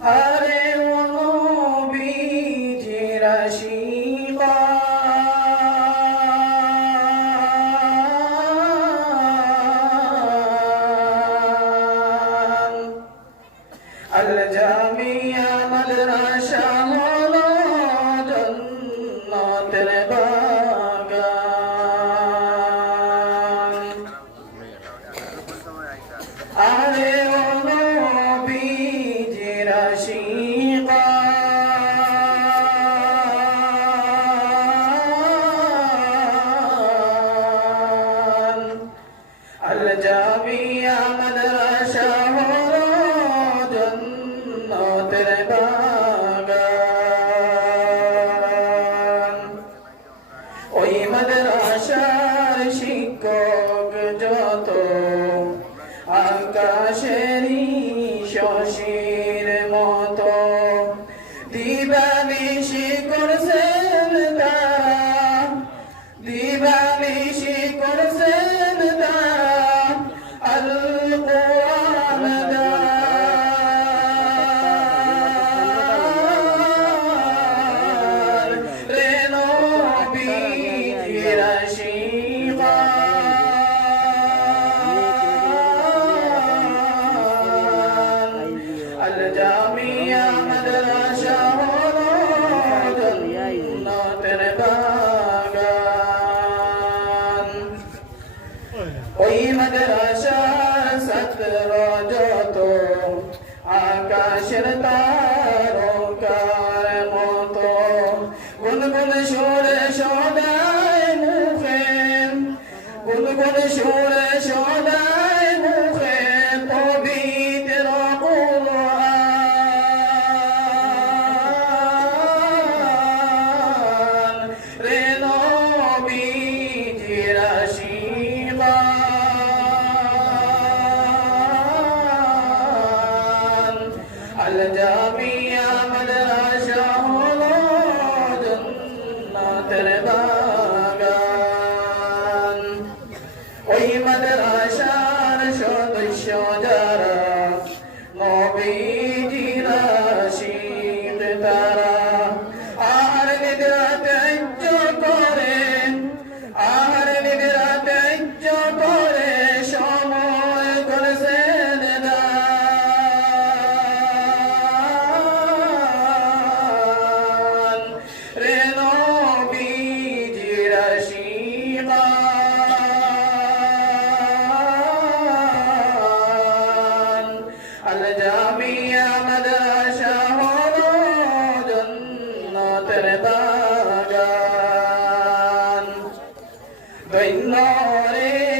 আরে মনোবীর শিবা আল জামিয়া মাদ্রাসা sim. দিবা বেশি রজত আকাশের তারকার মতো। সদায় মুখে গুনগুন সুরে সদায় ওই মাদ্রাসা Allah Re.